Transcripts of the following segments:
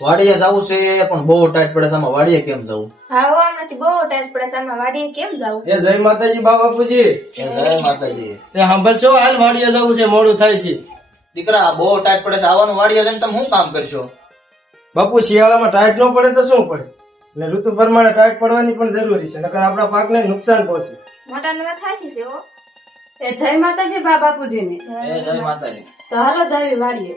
વાડીએ જવું છે પણ બહુ ટાઈટ પડે છે. આમાં વાડીએ કેમ જવું? હા હમણાંથી બહુ ટાઈટ પડે છે, આમાં વાડીએ કેમ જાવું? એ જય માતાજી બાપુજી. જય માતાજી. એ સાંભળશો, હાલ વાડીએ જવું છે, મોડું થાય છે. દીકરા બહુ ટાઈટ પડે છે, આવવાનું વાડીએ જઈને તમે શું કામ કરશો? બાપુ શિયાળામાં ટાઈટ ન પડે તો શું પડે, એટલે ઋતુ પ્રમાણે ટાઈટ પડવાની પણ જરૂરી છે, નકર આપણા પાકને નુકસાન પહોંચે. મોટા નવા થાશી છે હો. એ જય માતાજી બાપુજીને. જય માતાજી. તો હાલો જાવી વાડીએ.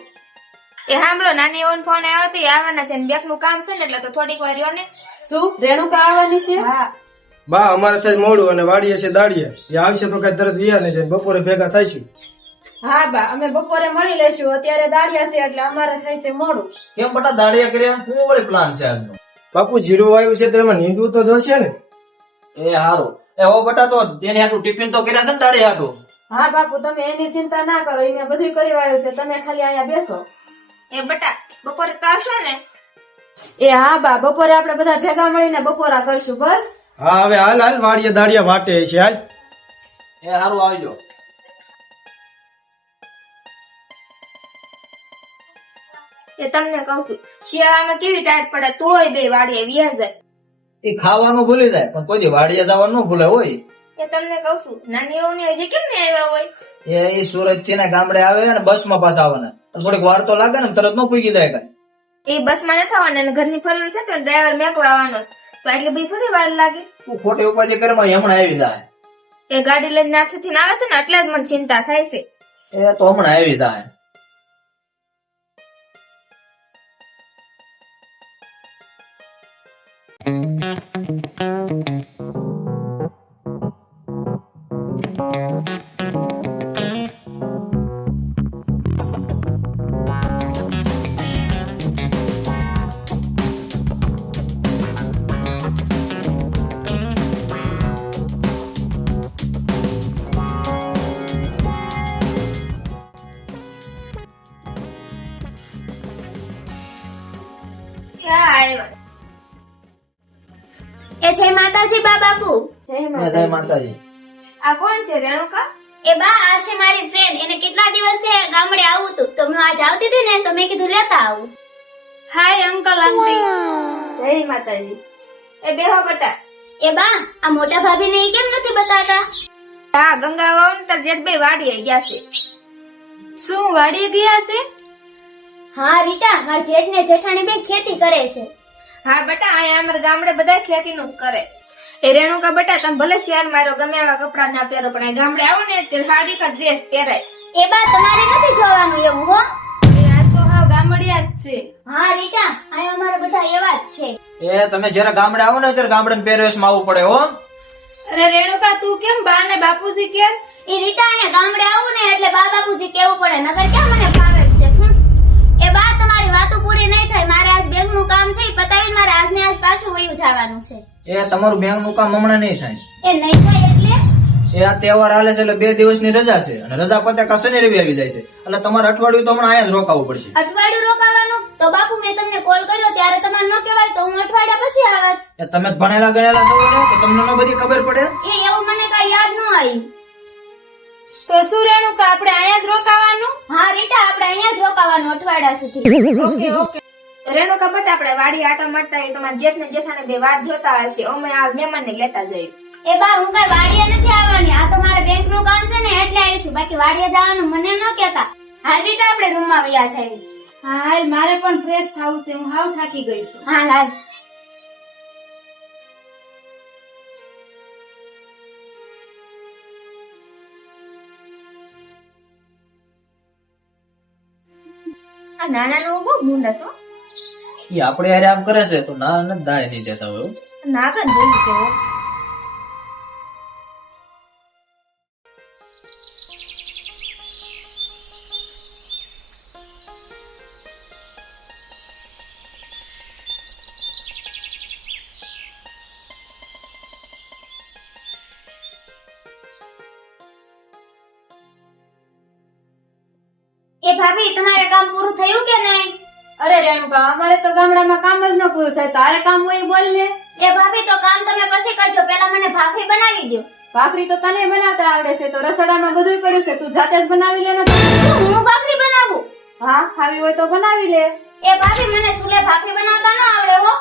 એ સાંભળો, નાની એવો ફોન આવ્યો તો એ આવવાના છે, બેંક નું કામ છે ને એટલે તો થોડીક વાર રહ્યો ને. શું રેણુકા આવવાની છે? હા બા અમારે થાય મોડું અને વાડીએ છે દાડીએ, એ આવશે તો કઈ તરત વિયા નહીં જાય, બપોરે ભેગા થઈશું. હા બા, અમે બપોરે મળી લેશું, અત્યારે દાડિયા છે એટલે અમારે થાય છે મોડું. કેમ બટા દાડિયા કર્યા? શું વળી પ્લાન છે આજનો? બાપુ જીરું આવ્યું છે તો એમાં નીંદવું તો જોશે ને. એ હારું. એ હો બટા, તો એની હાટું ટિફિન તો કર્યા છે ને દાડી હાટું? હા બાપુ, તમે એની ચિંતા ના કરો, એને બધું કરી આવ્યું છે, તમે ખાલી અહીંયા બેસો. એ બટા, બપોરે તો આવશો ને? એ હા બા, બપોરે આપણે બધા ભેગા મળીને બપોરા કરશું બસ. હા હવે હાલ હાલ વાડીએ દાડિયા વાટે છે, હાલ. એ હારું આવજો. એ તમને કહું છું, શિયાળામાં કેવી ટાઈટ પડે તોય બે વાડીએ વ્યા જાય. એ ખાવાનું ભૂલી જાય પણ કોઈ દી વાડીએ જવાનું ન ભૂલે હોય. એ તમને કહું છું, નાની એવો ને હજી કેમ નહીં આવ્યા હોય? એ સુરત થી ને ગામડે આવે ને બસ માં પાછા આવવાના, થોડીક વાર તો લાગે ને, તરત નો પૂગી જાય કઈ. એ બસ માં નથી આવવાના અને ઘરની ફરવી છે પણ ડ્રાઈવર મેકવા આવવાનો, તો એટલી બધી થોડી વાર લાગે. તું ખોટી ઉપાધિ કરવા હમણાં આવી જાય. એ ગાડી લઈને નાઠથી આવે છે ને એટલે જ મને ચિંતા થાય છે. એ તો હમણાં આવી જાય. એ જય માતાજી બા બાપુ. જય માતાજી. આ કોણ છે રેણુકા? એ બા આ છે મારી ફ્રેન્ડ, એને કેટલા દિવસથી ગામડે આવું હતું તો હું આજ આવતી હતી ને તો મેં કીધું લેતા આવું. હાય અંકલ આંટી. જય માતાજી. એ બેહો બટા. એ બા આ મોટા ભાભી ને કેમ નથી બતાતા? હા ગંગા વાવ ને તાર જેઠભાઈ વાડીએ ગયા છે. શું વાડીએ ગયા છે? હા રીટા, મારા જેઠ ને જેઠાણી બે ખેતી કરે છે. હા બટા, અહીંયા અમારા ગામડે બધા ખેતી નું જ કરે. એ રેણુકા બટા, તમે ભલે શહેર મારો ગમે એવા કપડા ના પહેરો પણ ગામડે આવો ને ત્યારે સાડી કા ડ્રેસ પહેરાય. એ બા તમારે નથી જોવાનું એવું હો. એ આ તો હાવ ગામડિયા જ છે. હા રીટા, અહીંયા અમારા બધા એવા જ છે. એ તમે જયારે ગામડે આવો ને ત્યારે ગામડે પહેરવેશ માં આવવું પડે હો. અરે રેણુકા, તું કેમ બા ને બાપુજી કેસ? એ રીટા અહીંયા ગામડે આવું ને એટલે બા બાપુજી કેવું પડે, નગર ક્યાં મને ફાવે જ છે. એ બા તમારી વાતો પૂરી નહીં થાય, મારે આજ બેંક નું કામ છે, પતાવીને મારે આજ ને આજ પાછું વયું જવાનું છે. એ તમારું બેંક નું કામ હમણાં નહીં થાય. એ નહીં થાય એટલે? એ આ તહેવાર હાલે છે એટલે 2 દિવસની રજા છે અને રજા પતે કા શનિ રવિ આવી જાય છે એટલે તમારે અઠવાડિયું તો હમણાં અહીંયા જ રોકાવું પડશે. અઠવાડિયું રોકાવાનું? તો બાપુ મેં તમને કોલ કર્યો ત્યારે તમારે ન કહેવાય તો હું અઠવાડિયા પછી આવત. એ તમે ભણેલા ગણેલા છો ને તો તમને ન બધી ખબર પડે. એ એવું મને કઈ યાદ ન આવ્યું. તો શું રેણુકા, આપણે અહીંયા જ રોકાવાનું? હા રીટા, આપણે અહીંયા જ રોકાવાનું અઠવાડિયા સુધી. Okay okay. રેણુકા બટા, આપણે વાડી આટા મારતા એ તમારા જેઠ ને જેઠાને બે વાટ જોતા હશે, અમે આ મહેમાન ને લેતા જઈએ. એ બા હું કઈ વાડીએ નથી આવવાની, આ તો મારે બેંક નું કામ છે ને એટલે આવી છું, બાકી વાડીએ જવાનું મને ન કહેતા. હા રીટા, આપણે રૂમ માં વયા છે. હા હાલ, મારે પણ ફ્રેશ થવું છે, હું હાવ થાકી ગઈ છું. હા લાલ. આ નાના નો બહુ ગુંડા છો. એ આપણે યાર આમ કરે છે તો ના ને દાય નહીં દેતા હોય. નાગન બોલ છે હો. એ ભાભી, તમારે કામ પૂરું થયું કે નહીં? અરે રેણુકા, અમારે તો ગામડામાં કામ જ ન પૂરું થાય, તારે કામ હોય બોલ ને. એ ભાભી તો કામ તમે પછી કરજો, પેલા મને ભાખરી બનાવી દો. ભાખરી તો તને બનાવતા આવડે છે, તો રસોડામાં બધું પડ્યું છે, તું જાતે જ બનાવી લે ને. હું ભાખરી બનાવું? હા, ખાવી હોય તો બનાવી લે. એ ભાભી મને ચૂલે ભાખરી બનાવતા ન આવડે હો.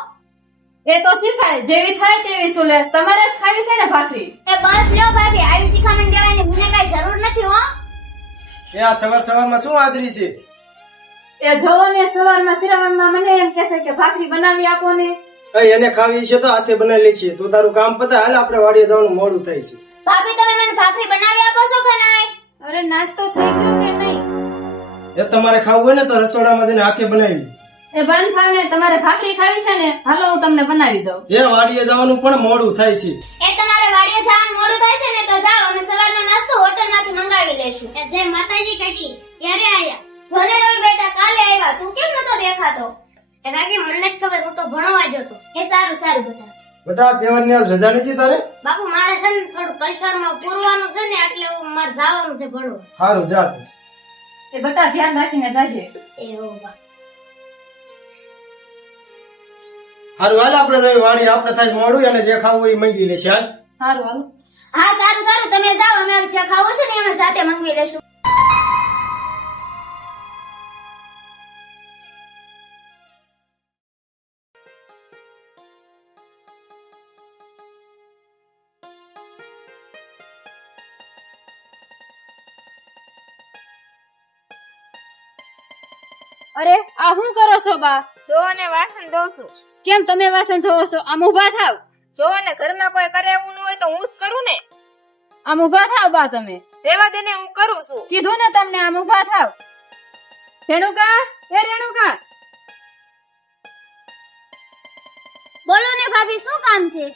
એ તો શીખાય, જેવી થાય તેવી સુલે. તમારે જ ખાવી છે ને ભાખરી? એ બસ લ્યો ભાભી, આવી શિખામણ દેવાની મને કઈ જરૂર નથી હો. એ આ સવારમાં શું આદરી છે? એ જોવો ને, સવારમાં શ્રાવણમાં મને એમ કહેશે કે ભાખરી બનાવી આપો ને. કઈ એને ખાવી છે તો હાથે બનાવી લે છે. તું તારું કામ પતા, હાલ આપણે વાડીએ જવાનું મોડું થાય છે. ભાભી તમે મને ભાખરી બનાવી આપો છો કે નહીં? અરે નાસ્તો થઈ ગયો કે નહીં? એ તમારે ખાવું હોય ને તો રસોડામાં જઈને હાથે બનાવી લે. એ બંધ થાવ ને, તમારે ભાખરી ખાવી છે ને, હાલો હું તમને બનાવી દઉં. એ વાડીએ જવાનું પણ મોડું થાય છે. એ તમારે વાડીએ જવાનું મોડું થાય છે ને તો જાઓ, અમે સવારનો નાસ્તો હોટલમાંથી મંગાવી લેશું. એ જય માતાજી કાકી, ક્યારે આયા? ભલે રોઈ બેટા, કાલે આવ્યા. તું કેમ નતો દેખાતો? એ કાકી મને જ ખબર, હું તો ભણવા ગયો તો. એ સારું સારું બેટા. બેટા તહેવારની આજ રજા નથી તારે? બાપુ મારે છે ને થોડું કલ્ચરમાં પૂરવાનું છે ને, એટલે મારે જવાનું છે ભણવા. સારું જા તું. એ બધા ધ્યાન રાખીને જાજે. એ હો બા. સારું હાલ આપણે જઈએ વાડીએ. આપણે થાય મોડું, અને જે ખાવું હોય એ મંગી લેશે. હાલ સારું હાલો. હા સારું સારું, તમે જાઓ, અમે જે ખાવું છે ને અમે સાથે મંગવી લેશું. અરે આ શું કરો છો બા? જો ને વાસણ ધોઉં છું. કેમ તમે વાસણ ધોવો છો? આમ ઉભા થાવ. જો ને ઘરમાં કોઈ કરે એવું ન હોય તો હું જ કરું ને. આમ ઉભા થાવ બા તમે. રેવા દે ને, હું કરું છું. કીધું ને તમને, આમ ઉભા થાવ. રેણુકા, એ રેણુકા. બોલો ને ભાભી, શું કામ છે?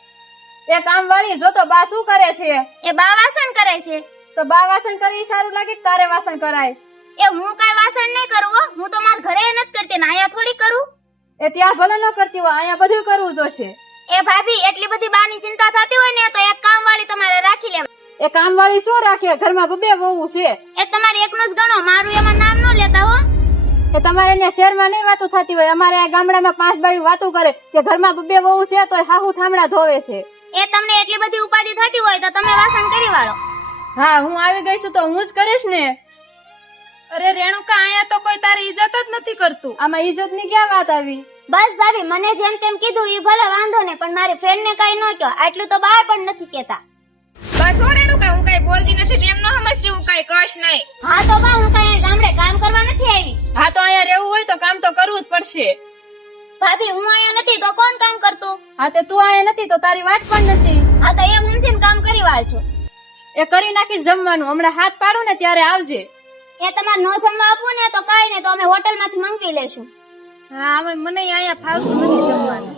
એ કામ વાળી જો તો બા શું કરે છે? એ બા વાસણ કરે છે. તો બા વાસણ કરી સારું લાગે કે તારે વાસણ કરાય? એ હું કઈ વાસણ નહીં કરું હો. હું તો મારા ઘરે નથી કરતી ને આયા થોડી કરું. એ ત્યાં ભલે ન કરતી હોય, અહીંયા બધું કરવું જોશે. એ ભાભી, એટલી બધી બાની ચિંતા થતી હોય ને તો એક કામવાળી તમારે રાખી લેવા. એ કામ વાળી શું રાખે? ઘરમાં બબે વહુ છે. એ તમારે એકનું જ ગણો, મારું એમાં નામ ન લેતા હો. એ તમારે અહીંયા શહેરમાં નહીં વાતો થતી હોય, અમારે આ ગામડામાં 5 બાયું વાતો કરે કે ઘરમાં બબે વહુ છે તો હાહુ ઠામડા ધોવે છે. એ તમને એટલી બધી ઉપાધિ થતી હોય તો તમે વાસણ કરી વાળો. હા, હું આવી ગઈ છું તો હું જ કરીશ ને. અરે રેણુકા, અહીંયા તો કોઈ તારી ઇજ્જત જ નથી કરતું. આમાં ઇજ્જત ની ક્યાં વાત આવી? બસ ભાભી, મને જેમ તેમ કીધું એ ભલે વાંધો ને, પણ મારી ફ્રેન્ડ ને કઈ ન કહો. આટલું તો બહાર પણ નથી કેતા. બસ હો રેણુકા, હું કઈ બોલતી નથી, તેમ ન સમજતી, હું કઈ કશ નહીં. હા તો બા, હું કઈ ગામડે કામ કરવા નથી આવી. હા તો અહીંયા રહેવું હોય તો કામ તો કરવું જ પડશે. ભાભી, હું અહીંયા નથી તો કોણ કામ કરતું? હા તે તું અહીંયા નથી તો તારી વાત પણ નથી. હા તો એમ સમજીને કામ કરી વાળજો. એ કરી નાખીશ જમવાનું. હમણાં હાથ પાડું ને ત્યારે આવજે. એ તમારે નો જમવા આપવું ને તો કઈ ને, તો અમે હોટલ માંથી મંગવી લેશું. હા, હવે મને અહીંયા ફાવતું નથી જમવાનું.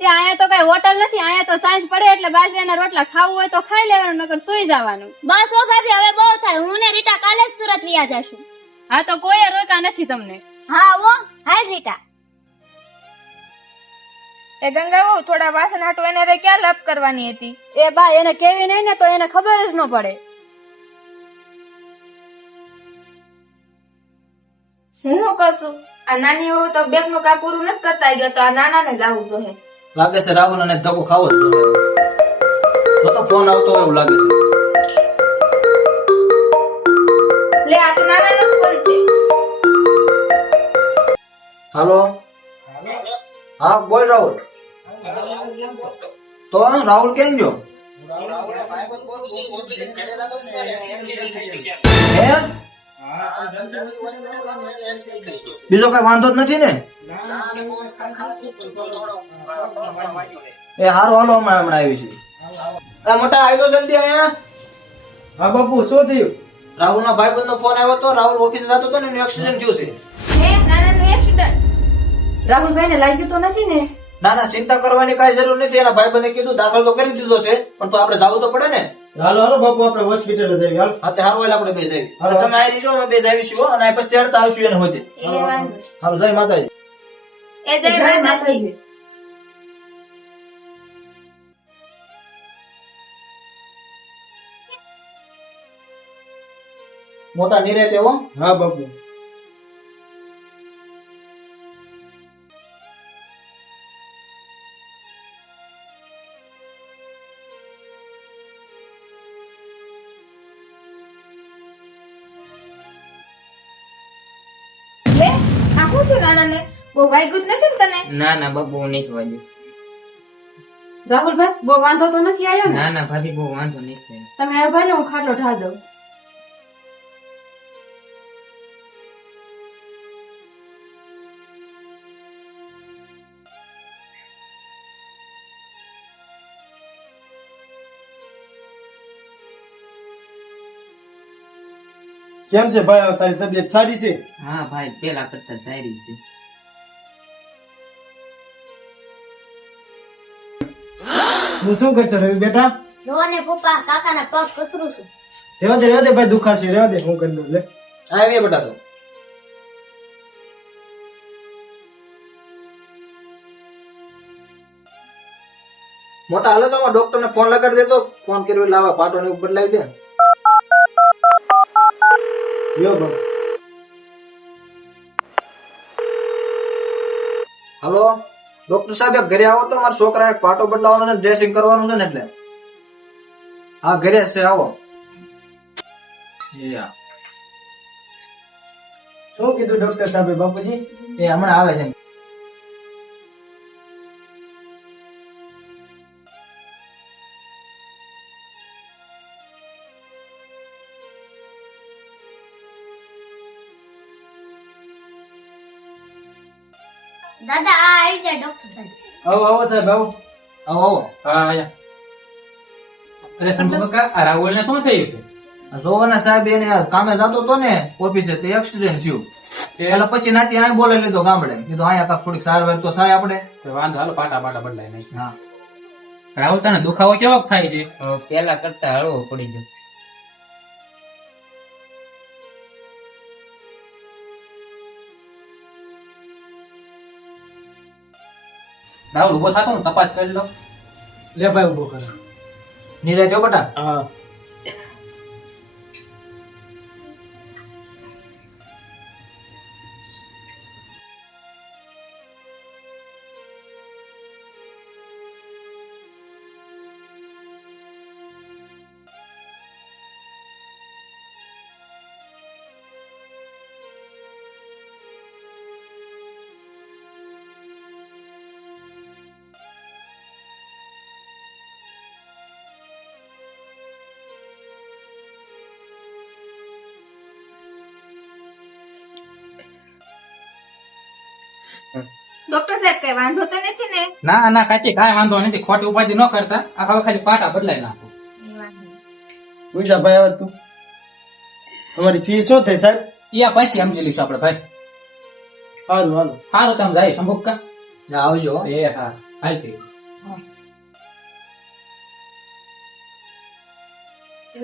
તે અહીંયા તો કઈ હોટલ નથી, અહીંયા તો સાંજ પડે એટલે બાજરાના રોટલા ખાવું હોય તો ખાઈ લેવાનું, નકર સુઈ જવાનું. બસ ઓ ભાભી, હવે બહુ થાય. હું ને રીટા કાલે જ સુરત વિયા જશું. હા તો કોઈ રોકા નથી તમને. હા ઓ, હાય રીટા. એ ગંગા બહુ થોડા વાસણ હાટું એને રે ક્યાં લપ કરવાની હતી? એ બા એને કેવી નહીં ને તો એને ખબર જ ન પડે. હું કશું આ નાની વહુ તો બેગ નું કામ પૂરું નથી કરતા ગયો, તો આ નાના ને લાવવું જોઈએ. લાગે છે રાહુલ અને ધક્કો ખાવો જ જોઈએ. તો ફોન આવતો હોય એવું લાગે છે. લે, આ તો નાના નો ફોન છે. હાલો, હા બોલ રાહુલ. તો રાહુલ કેમ ગયો? હે? બીજો કઈ વાંધો જ નથી ને? એ હારું હાલો, હમણાં આવી છે. મોટા આવ્યો જલ્દી અહીંયા. હા બાપુ, શું થયું? રાહુલ ના ભાઈબંધ નો ફોન આવ્યો તો. રાહુલ ઓફિસ જતો હતો ને, એનું એક્સિડન્ટ થયું છે. હે, નાના નું એક્સિડન્ટ? રાહુલભાઈ ને લાગ્યું તો નથી ને? ના ના, ચિંતા કરવાની કઈ જરૂર નથી. એના ભાઈબંધે કીધું દાખલ તો કરી દીધો છે, પણ તો આપણે જવું તો પડે ને. હાલો હાલો બાપુ, આપણે હોસ્પિટલ જઈએ. હાલ હા તે હારું, આપણે બે જઈએ. હાલો. તમે આવી રહીજો, અમે બે આવીશું હો, અને પછી તેડતા આવશું એને હોતે. એ વાંધો. હાલો, જય માતાજી. એ જય માતાજી. મોટા નિરેતે હો. હા બાપુ. લે, આ શું છે નાનાને? બહુ વાગ્યું જ નથી ને તને? ના ના બાપુ હું નહીં વાગ્યું. રાહુલભાઈ બહુ વાંધો તો નથી આવ્યો ને? ના ના ભાભી બહુ વાંધો નહીં થયો. તમે હવે ભલે હું ખાટલો ઢાળ દઉં. કેમ છે ભાઈ, તારી તબિયત સારી છે? હા ભાઈ પેલા કરતા સારી છે. હું શું કરશે રવિ બેટા? જો ને પપ્પા કાકાના પગ કસરું છું. રેવા દે ભાઈ, દુખાશે, રેવા દે, હું કરી દઉં. લે હા એવી બેટા તો મોટા હાલો તો ડોક્ટર ને ફોન લગાડી દેતો. ફોન કર્યો એટલે આવા પાટો ને બદલાવી દે. લ્યો બાબુ. હાલો ડોક્ટર સાહેબ એક ઘરે આવો તો મારા છોકરાને પાટો બદલાવાનો છે, ડ્રેસિંગ કરવાનું છે ને એટલે. હા ઘરે છે, આવો. એ હા. શું કીધું ડોક્ટર સાહેબે બાપુજી? એ હમણાં આવે છે. દાદા આ આવી જાય ડોક્ટર સાહેબ. આવો આવો સાહેબ, આવો. આવો આવો. હા આયા. અરે શંભુ કાકા આ રાહુલ ને શું થયું છે? જોવાના સાહેબ એને કામે જતો હતો ને ઓફિસે, તે એક્સિડન્ટ થયું. એટલે પછી નાથી અહીં બોલાવી લીધો ગામડે. કીધું અહીંયા કાંઈક થોડીક સારવાર તો થાય આપણે. તો વાંધો હાલો પાટા બાટા બદલાય નહીં. હા રાહુલ તને દુખાવો કેવો થાય છે? પેલા કરતા હળવો પડી ગયો. રાહુલ ઉભો થતો હું તપાસ કરી લો. લે ભાઈ ઉભો કરો. નિરાજ હો બેટા. હા ડોક્ટર સાહેબ કઈ વાંધો તો નથી ને? ના ના કાચી કાંઈ વાંધો નથી, ખોટી ઉપાધિ ન કરતા. આ હવે ખાલી પાટા બદલાઈ નાખો. પૂછા ભાઈ, હવે તું તમારી ફી શું થઈ સાહેબ? યા પછી સમજી લઈશું આપડે ભાઈ. સારું હાલો. સારું તમે જાય શંભુ કાકા. આવજો. એ હા હાલતી.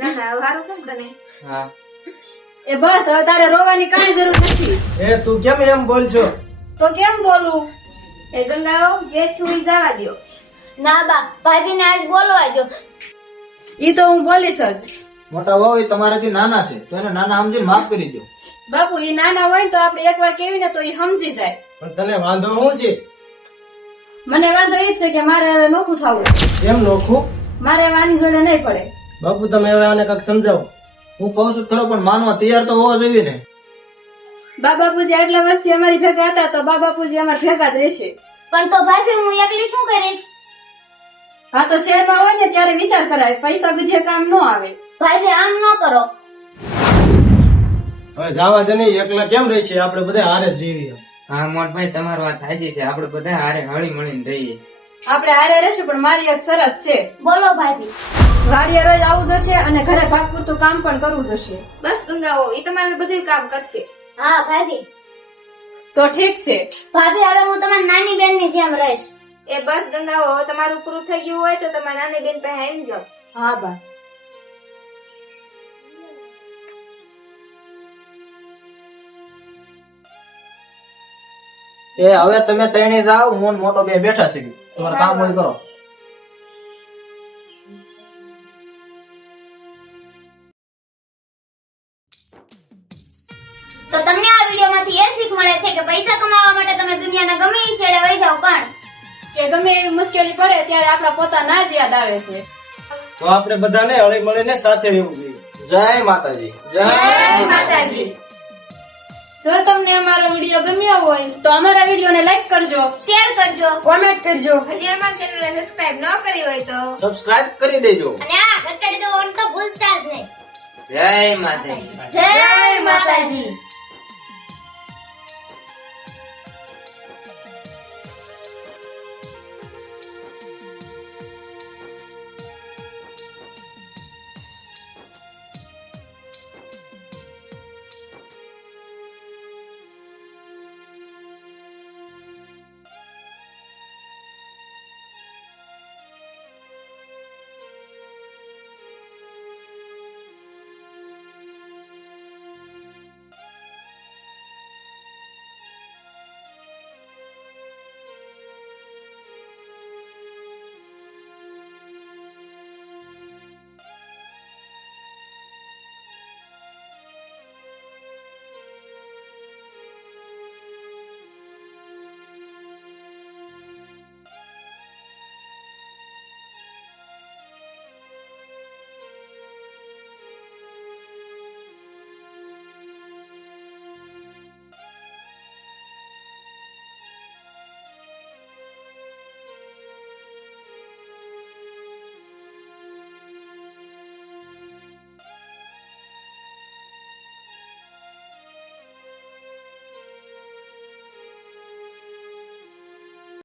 ના ના હવે સારું છે ને તને? હા એ બસ હવે તારે રોવાની કાંઈ જરૂર નથી. એ તું કેમ એમ બોલ છો? તો કેમ બોલું? એ ગંગાઓ જે છુઈ જવા દ્યો. ના બા ભાભીને આજ બોલવા દો. ઈ તો હું બોલીશ જ. મોટા વહુ એ તમારાથી નાના છે તો એને નાના સમજીને માફ કરી દો. બાપુ ઈ નાના હોય ને તો આપણે એકવાર કેવી ને તો ઈ સમજી જાય. પણ તને વાંધો શું છે? મને વાંધો ઈ જ છે કે મારે હવે નોખું થવું. કેમ નોખું? મારે હવે આની જોડે નહીં પડે. બાપુ તમે હવે આને કાંઈક સમજાવો. હું કહું છું ખરો પણ માનવા તૈયાર તો હોવો જોઈએ ને. બા બાપુજી આટલા વર્ષથી અમારી ભેગા હતા તો બા બાપુજી અમારી ભેગા જ રહેશે. પણ તો ભાભી હું એકલી શું કરીશ? હા તો શહેરમાં હોય ને ત્યારે વિચાર કરાય, પૈસા બીજે કામ ન આવે. ભાભી આમ ન કરો. હવે જવા દે નહીં, એકલા કેમ રહેશે? આપણે બધા હારે જ રહીએ. હા મોટભાઈ તમારી વાત સાચી છે. આપણે બધા હારે હળી મળીને રહીએ. આપણે હારે રહેશું પણ મારી એક શરત છે. બોલો ભાભી. વાડીએ રોજ આવું જશે અને ઘરે ભાગ પૂરતું કામ પણ કરવું જશે. બસ ગંગાઓ એ તમારું બધું કામ કરશે. હા ભાભી. તો ઠીક છે. ભાભી હવે હું તમારી નાની બેન ની જેમ રહીશ. એ બસ ગંગાઓ હવે તમારું પૂરું થઈ ગયું હોય તો તમારી નાની બેન પાસે આવી જાઓ. હા બા. એ હવે તમે ત્રણે જાઓ, હું ને મોટો બે બેઠા છે. તમારે કામ હોય કરો. તો તમને આ વિડીયો માંથી એ શીખ મળે છે કે પૈસા કમાવા માટે તમે દુનિયાના ગમે એ છેડે વહી જાઓ પણ કે ગમે એવી મુશ્કેલી પડે ત્યારે આપણા પોતાના જ યાદ આવે છે. તો આપણે બધાને હળી મળીને સાથે રહેવું જોઈએ. જય માતાજી. જય માતાજી. જો તમને અમારો વિડીયો ગમ્યો હોય તો અમારા વિડીયોને લાઈક કરજો, શેર કરજો કોમેન્ટ કરજો. હજી અમારી ચેનલને સબસ્ક્રાઇબ ન કરી હોય તો સબસ્ક્રાઇબ કરી દેજો. અને આ ઘંટડી તો ભૂલતા જ નહીં. જય માતાજી. જય માતાજી.